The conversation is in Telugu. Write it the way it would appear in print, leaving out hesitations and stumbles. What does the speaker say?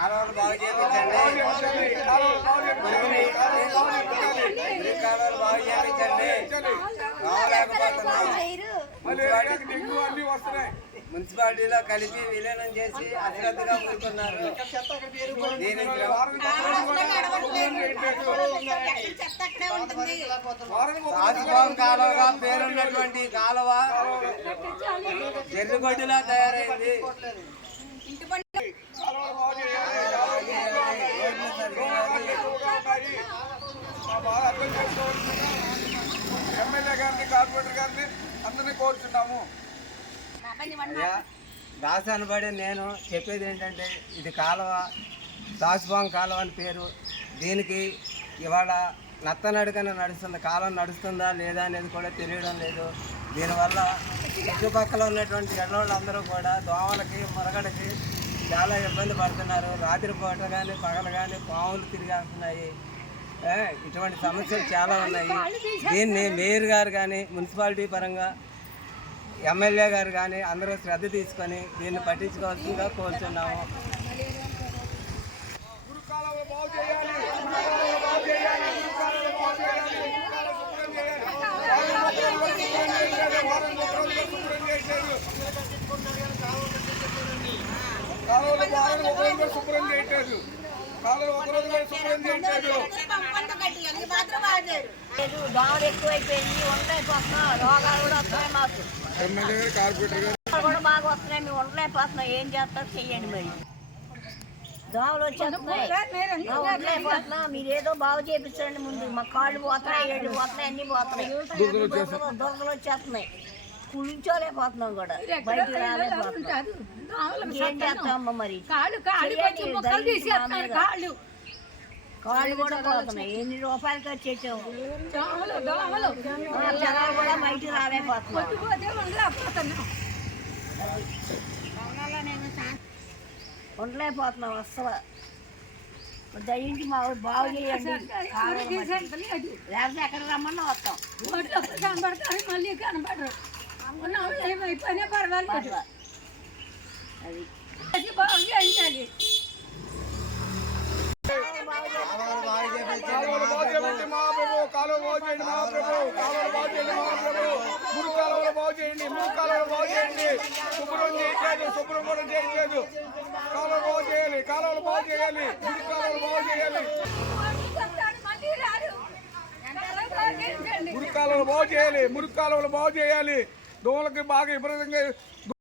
కాలువలు బాగు చేయించండి, కాలువలు బాగు చేయించండి. మున్సిపాలిటీలో కలిపి విలీనం చేసి అశ్రద్ధగా కూర్చున్నారు. దీనికి రాజభవన్ కాలువగా పేరున్నటువంటి కాలువ జర్రిగొడ్డులా తయారైంది. ఎమ్మెల్యే గారిని, కార్పొరేటర్ గారిని అందరినీ కోరుతున్నాము. రాసాను పడి నేను చెప్పేది ఏంటంటే, ఇది కాలువ దాసుభావం కాలువ అని పేరు. దీనికి ఇవాళ నత్తనడుకన నడుస్తుంది, కాలం నడుస్తుందా లేదా అనేది కూడా తెలియడం లేదు. దీనివల్ల చుట్టుపక్కల ఉన్నటువంటి ఎన్నోళ్ళందరూ కూడా దోమలకి మురగడికి చాలా ఇబ్బంది పడుతున్నారు. రాత్రిపూట కానీ పగలు కానీ పాములు తిరిగేస్తున్నాయి. ఇటువంటి సమస్యలు చాలా ఉన్నాయి. దీన్ని మేయర్ గారు కానీ మున్సిపాలిటీ పరంగా ఎమ్మెల్యే గారు కానీ అందరూ శ్రద్ధ తీసుకొని దీన్ని పట్టించుకోవాల్సిందిగా కోరుతున్నాము. శుభ్రం చేయట్లేదు, దోమలు ఎక్కువైపోయింది, ఉండలేకపోతున్నాం. రోగాలు కూడా వస్తున్నాయి. మాకు కూడా బాగా వస్తున్నాయి. మేము ఉండలేకపోతున్నాం. ఏం చేస్తారు చెయ్యండి. మరి దోమలు వచ్చేస్తున్నాయి, ఉండలేకపోతున్నాం. మీరు ఏదో బాగు చేయించండి. ముందు మా కాళ్ళు పోతున్నాయి, ఏళ్ళు పోతున్నాయి, అన్ని పోతున్నాయి. దురదలు వచ్చేస్తున్నాయి. కూర్చోలేకపోతున్నాం కూడా, బయటకు రాలేకపోతున్నాం. ఏం చేస్తామమ్మా మరి? కాళ్ళు కూడా పోతున్నాయి. ఎన్ని రూపాయలు ఖర్చు చేసాము. జనాలు కూడా బయటకు రాలేకపోతున్నాం. ఉండలేకపోతున్నాం అసలు. దయించి మా బాగు చేయండి. లేకపోతే ఎక్కడ రమ్మన్నా వస్తాం. కనబడతారు, మళ్ళీ కనబడరు. ఏమైపోయినా పర్వాలేదు. అది బాగు చేయించాలి. శుభ్రం కూడా చేయట్లేదు. కాలువలు బాగు చేయాలి, కాలువలు బాగు చేయాలి, మురికి కాలువలు బాగు చేయాలి, మురికి కాలువలు బాగు చేయాలి, మురికి కాలువలు బాగు చేయాలి. దోమలకి బాగా విపరీతంగా